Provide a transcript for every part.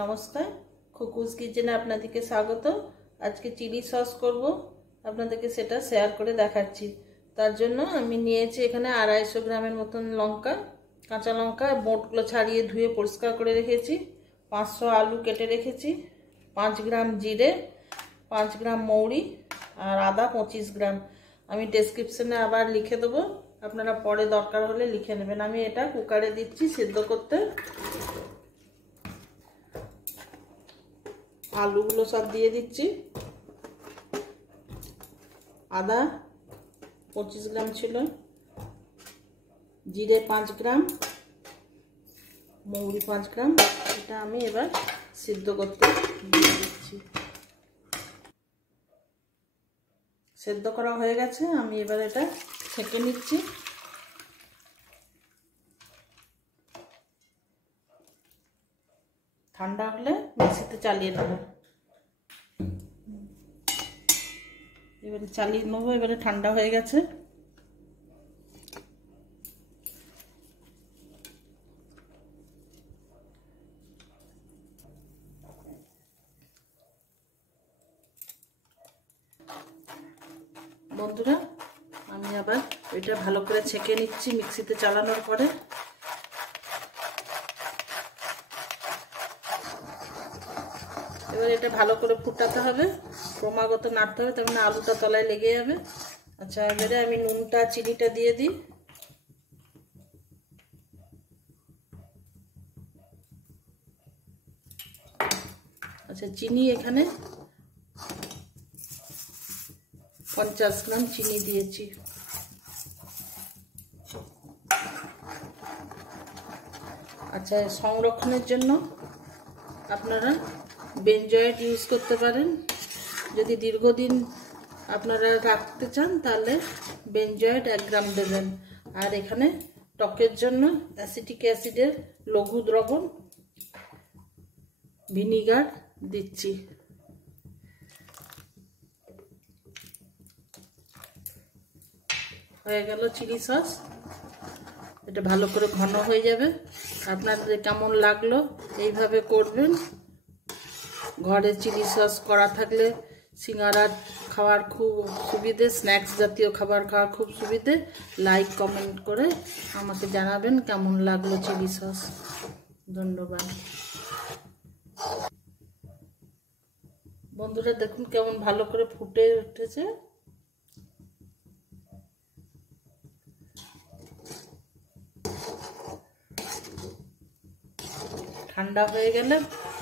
নমস্কার, খুকুস কিচেনে আপনাদেরকে স্বাগত। আজকে চিলি সস করব, আপনাদেরকে সেটা শেয়ার করে দেখাচ্ছি। তার জন্য আমি নিয়েছি এখানে 250 গ্রামের মতন লঙ্কা, কাঁচা লঙ্কা, বোঁটগুলো ছাড়িয়ে ধুয়ে পরিষ্কার করে রেখেছি। 500 আলু কেটে রেখেছি, 5 গ্রাম জিরে, 5 গ্রাম মৌরি আর আদা 25 গ্রাম। আমি ডেসক্রিপশনে আবার লিখে দেবো, আপনারা পরে দরকার হলে লিখে নেবেন। আমি এটা কুকারে দিচ্ছি সিদ্ধ করতে। আলুগুলো সব দিয়ে দিচ্ছি। আদা 25 গ্রাম ছিল, জিরে 5 গ্রাম, মৌরি 5 গ্রাম। এটা আমি এবার সিদ্ধ করতে দিয়ে দিচ্ছি। সেদ্ধ করা হয়ে গেছে, আমি এবার এটা ছেঁকে নিচ্ছি। ঠান্ডা হলে মিক্সিতে চালিয়ে নেব। এবারে চালিয়ে নেবো, এবারে ঠান্ডা হয়ে গেছে। বন্ধুরা, আমি আবার এটা ভালো করে ছেঁকে নিচ্ছি মিক্সিতে চালানোর পরে। এবার এটা ভালো করে ফুটাতে হবে, ক্রমাগত নাড়তে হবে, তার মানে আলুটা তলায় লেগে যাবে। আচ্ছা, এবারে আমি নুনটা চিনিটা দিয়ে দিই। আচ্ছা, চিনি এখানে 50 গ্রাম চিনি দিয়েছি। আচ্ছা, সংরক্ষণের জন্য আপনারা বেনজয়েট ইউজ করতে পারেন। যদি দীর্ঘদিন আপনারা রাখতে চান তাহলে বেনজয়েট 1 গ্রাম দেবেন। আর এখানে টকের জন্য অ্যাসিটিক অ্যাসিডের লঘু দ্রবণ ভিনিগার দিচ্ছি। হয়ে গেল চিলি সস। এটা ভালো করে ঘন হয়ে যাবে। আপনাদের কেমন লাগলো এইভাবে করবেন। ঘরে চিলি সস করা থাকলে সিঙ্গারা খাওয়ার খুব সুবিধে, স্ন্যাক্স জাতীয় খাবার খাওয়ার খুব সুবিধে। লাইক কমেন্ট করে আমাকে জানাবেন কেমন লাগলো চিলি সস। ধন্যবাদ। বন্ধুরা দেখুন কেমন ভালো করে ফুটে উঠেছে। ঠান্ডা হয়ে গেলে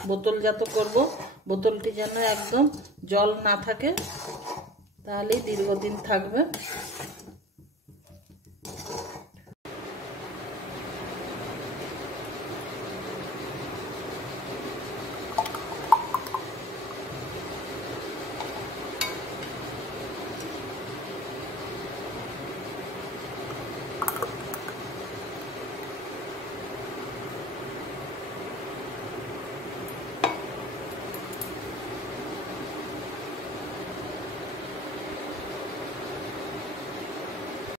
বোতলজাত করব। বোতলটি যেন একদম জল না থাকে, তাহলেই দীর্ঘদিন থাকবে।